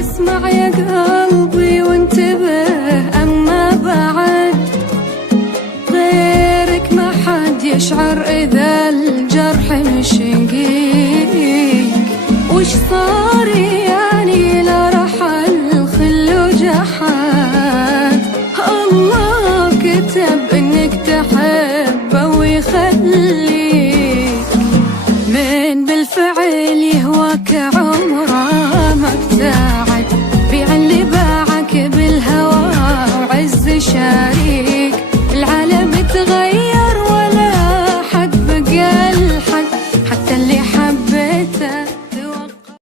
اسمع يا قلبي وانتبه، أما بعد غيرك ما حد يشعر إذا الجرح مشقيق. وش صار يعني لا رحل خل وجحد، الله كتب إنك تحبه ويخليك، من بالفعل يهواك عمره ما ابتعد.